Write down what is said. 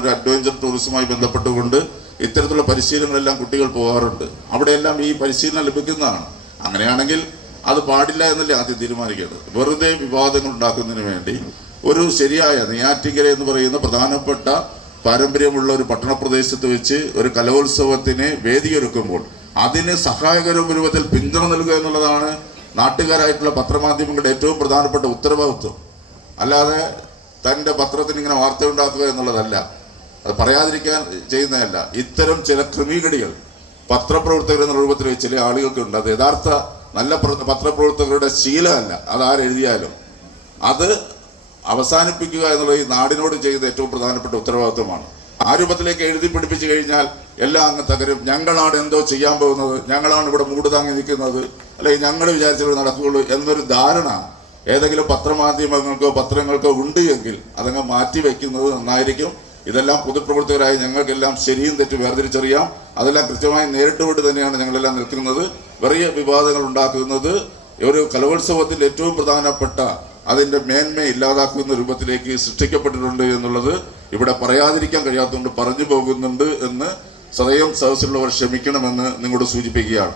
Alappuzha adventure ടൂറിസവുമായി ബന്ധപ്പെട്ടുകൊണ്ട് ഇത്തരത്തിലുള്ള പരിശീലനങ്ങളെല്ലാം കുട്ടികൾ പോകാറുണ്ട്. അവിടെയെല്ലാം ഈ പരിശീലനം ലഭിക്കുന്നതാണ്. അങ്ങനെയാണെങ്കിൽ അത് പാടില്ല എന്നല്ലേ ആദ്യം തീരുമാനിക്കേണ്ടത്. വെറുതെ വിവാദങ്ങൾ ഉണ്ടാക്കുന്നതിന് വേണ്ടി ഒരു ശരിയായ നെയ്യാറ്റിങ്കര എന്ന് പറയുന്ന പ്രധാനപ്പെട്ട പാരമ്പര്യമുള്ള ഒരു പട്ടണപ്രദേശത്ത് വെച്ച് ഒരു കലോത്സവത്തിന് വേദിയൊരുക്കുമ്പോൾ അതിന് സഹായകര രൂപത്തിൽ പിന്തുണ നൽകുക എന്നുള്ളതാണ് നാട്ടുകാരായിട്ടുള്ള പത്രമാധ്യമങ്ങളുടെ ഏറ്റവും പ്രധാനപ്പെട്ട ഉത്തരവാദിത്വം. അല്ലാതെ തന്റെ പത്രത്തിന് ഇങ്ങനെ വാർത്ത ഉണ്ടാക്കുക എന്നുള്ളതല്ല. അത് പറയാതിരിക്കാൻ ചെയ്യുന്നതല്ല. ഇത്തരം ചില ക്രമീകടികൾ പത്രപ്രവർത്തകർ എന്ന രൂപത്തിൽ ചില ആളുകൾക്കുണ്ട്. അത് യഥാർത്ഥ നല്ല പത്രപ്രവർത്തകരുടെ ശീലമല്ല. അത് ആരെഴുതിയാലും അത് അവസാനിപ്പിക്കുക എന്നുള്ളത് ഈ നാടിനോട് ചെയ്ത ഏറ്റവും പ്രധാനപ്പെട്ട ഉത്തരവാദിത്വമാണ്. ആ രൂപത്തിലേക്ക് എഴുതി പിടിപ്പിച്ചു കഴിഞ്ഞാൽ എല്ലാം അങ്ങ് തകരും. ഞങ്ങളാണ് എന്തോ ചെയ്യാൻ പോകുന്നത്. ഞങ്ങളാണ് ഇവിടെ മൂട് താങ്ങി നിൽക്കുന്നത്. അല്ലെങ്കിൽ ഞങ്ങൾ വിചാരിച്ചത് നടക്കുകയുള്ളൂ എന്നൊരു ധാരണ ഏതെങ്കിലും പത്രമാധ്യമങ്ങൾക്കോ പത്രങ്ങൾക്കോ ഉണ്ട് എങ്കിൽ അതങ്ങ് മാറ്റി വെക്കുന്നത് നന്നായിരിക്കും. ഇതെല്ലാം പൊതുപ്രവർത്തകരായ ഞങ്ങൾക്കെല്ലാം ശരിയും തെറ്റും വേർതിരിച്ചറിയാം. അതെല്ലാം കൃത്യമായി നേരിട്ടുകൊണ്ട് തന്നെയാണ് ഞങ്ങളെല്ലാം നിൽക്കുന്നത്. വലിയ വിവാദങ്ങൾ ഉണ്ടാക്കുന്നത് ഒരു കലോത്സവത്തിൽ ഏറ്റവും പ്രധാനപ്പെട്ട അതിന്റെ മേന്മ ഇല്ലാതാക്കുന്ന രൂപത്തിലേക്ക് സൃഷ്ടിക്കപ്പെട്ടിട്ടുണ്ട് എന്നുള്ളത് ഇവിടെ പറയാതിരിക്കാൻ കഴിയാത്തതുകൊണ്ട് പറഞ്ഞു പോകുന്നുണ്ട് എന്ന് സദയം സദസ്സിലുള്ളവർ ക്ഷമിക്കണമെന്ന് നിങ്ങളോട് സൂചിപ്പിക്കുകയാണ്.